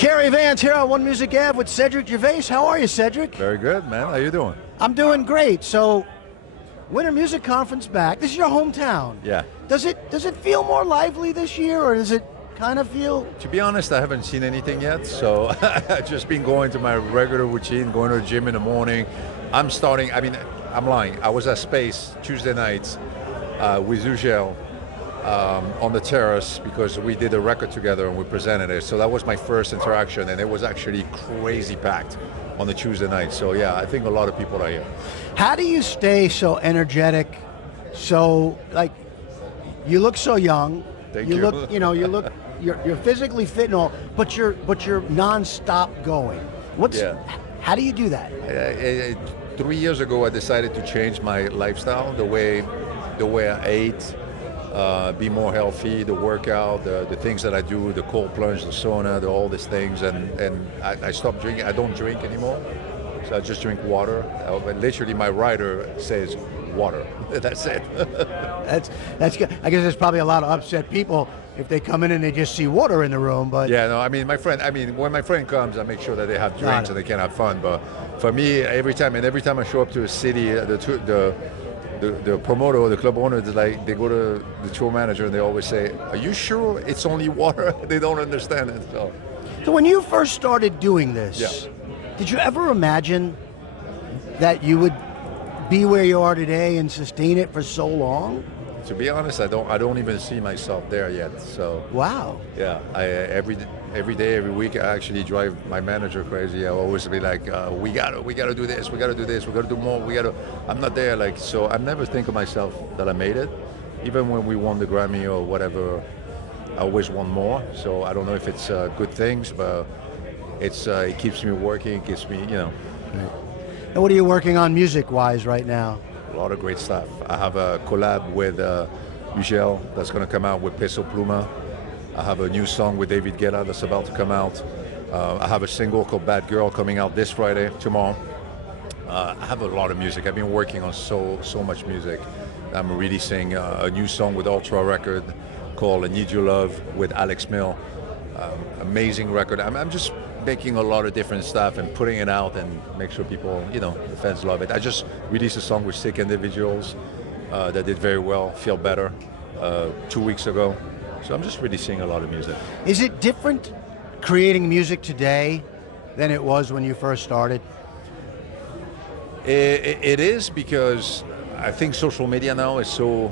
CARY Vance here on One Music Ave with Cedric Gervais. How are you, Cedric? Very good, man. How you doing? I'm doing great. So, Winter Music Conference back. This is your hometown. Yeah. Does it feel more lively this year, or does it kind of feel? To be honest, I haven't seen anything yet, so I've just been going to my regular routine, going to the gym in the morning. I'm lying. I was at Space Tuesday nights with Ugel on the terrace because we did a record together and we presented it. So that was my first interaction, and it was actually crazy packed on the Tuesday night. So yeah, I think a lot of people are here. How do you stay so energetic? So, like, you look so young. Thank you. You're physically fit and all, but you're non-stop going. How do you do that? 3 years ago, I decided to change my lifestyle, the way I ate, be more healthy, the workout, the things that I do, the cold plunge, the sauna, all these things, and I stopped drinking. I don't drink anymore, so I just drink water. Literally, my rider says water. That's it. That's good. I guess there's probably a lot of upset people if they come in and they just see water in the room. But yeah, no, when my friend comes, I make sure that they have drinks and they can have fun. But for me, every time I show up to a city, the promoter or the club owner, they go to the tour manager and they always say, "Are you sure it's only water?" They don't understand it. So when you first started doing this, did you ever imagine that you would be where you are today and sustain it for so long? To be honest, I don't even see myself there yet. So wow. Yeah, every day, every week, I actually drive my manager crazy. I always be like, we gotta do this, we gotta do more, I'm not there, so I never think of myself that I made it. Even when we won the Grammy or whatever, I always want more. So I don't know if it's good things, but it keeps me working, it keeps me, Right. And what are you working on music-wise right now? A lot of great stuff. I have a collab with Ugel that's going to come out with Peso Pluma. I have a new song with David Guetta that's about to come out. I have a single called Bad Girl coming out this Friday, tomorrow. I have a lot of music. I've been working on so much music. I'm releasing a new song with Ultra Record called I Need Your Love with Alex Mill. Amazing record. I'm just making a lot of different stuff and putting it out and make sure people, the fans love it. I just released a song with Sick Individuals that did very well, Feel Better, 2 weeks ago. So I'm just releasing a lot of music. Is it different creating music today than it was when you first started? It is, because I think social media now is so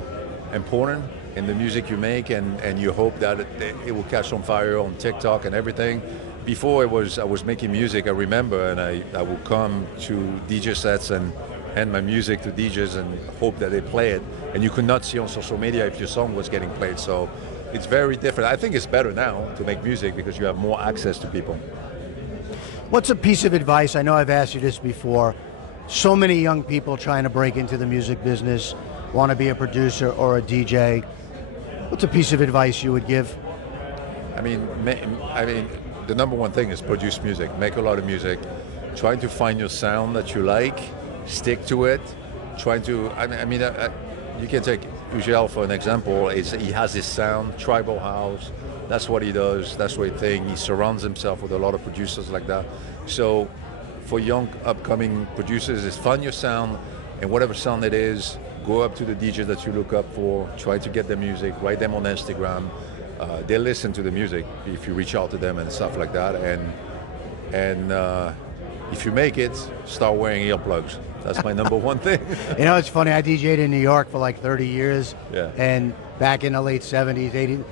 important in the music you make, and you hope that it will catch on fire on TikTok and everything. Before I was making music, I remember, and I would come to DJ sets and hand my music to DJs and hope that they play it. And you could not see on social media if your song was getting played. So it's very different. I think it's better now to make music because you have more access to people. What's a piece of advice? I know I've asked you this before. So many young people trying to break into the music business, want to be a producer or a DJ. What's a piece of advice you would give? The number one thing is produce music, make a lot of music, trying to find your sound that you like, stick to it, you can take Ugel for an example. He has his sound, tribal house, that's what he does, that's what he thinks. He surrounds himself with a lot of producers like that. So for young upcoming producers, is find your sound, and whatever sound it is, go up to the DJ that you look up for, try to get their music, write them on Instagram. They listen to the music if you reach out to them and stuff like that. And if you make it, start wearing earplugs. That's my number one thing. It's funny. I DJ'd in New York for like 30 years. Yeah. And back in the late 70s, 80s,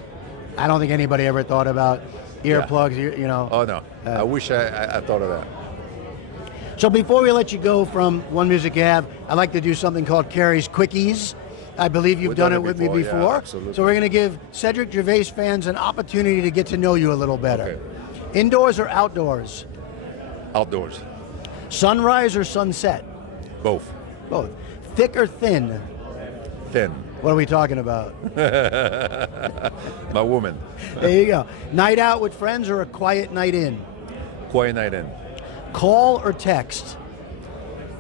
I don't think anybody ever thought about earplugs. Yeah. Oh no. I wish I thought of that. So before we let you go from One Music Ave, I'd like to do something called CARY's Quickies. I believe you've done it with me before. Yeah, absolutely. So we're going to give Cedric Gervais fans an opportunity to get to know you a little better. Okay. Indoors or outdoors? Outdoors. Sunrise or sunset? Both. Both. Thick or thin? Thin. What are we talking about? My woman. There you go. Night out with friends or a quiet night in? Quiet night in. Call or text?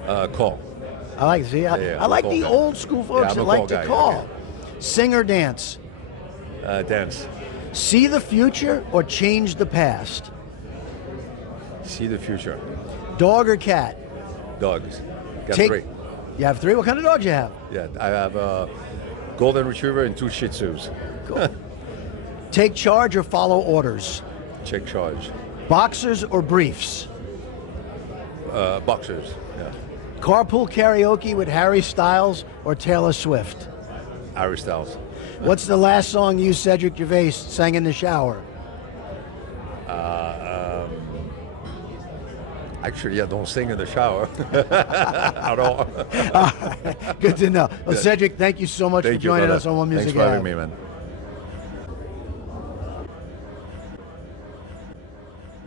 Call. I like the old school folks that like to call. Yeah. Sing or dance? Dance. See the future or change the past? See the future. Dog or cat? Dogs. Got Take- 3. You have 3? What kind of dogs you have? Yeah, I have a golden retriever and 2 Shih Tzus. Take charge or follow orders? Check charge. Boxers or briefs? Boxers. Yeah. Carpool karaoke with Harry Styles or Taylor Swift? Harry Styles. What's the last song you, Cedric Gervais, sang in the shower? Actually, I don't sing in the shower at all. All right, good to know. Well, Cedric, thank you so much for joining us on One Music Thanks for having Ave. me, man.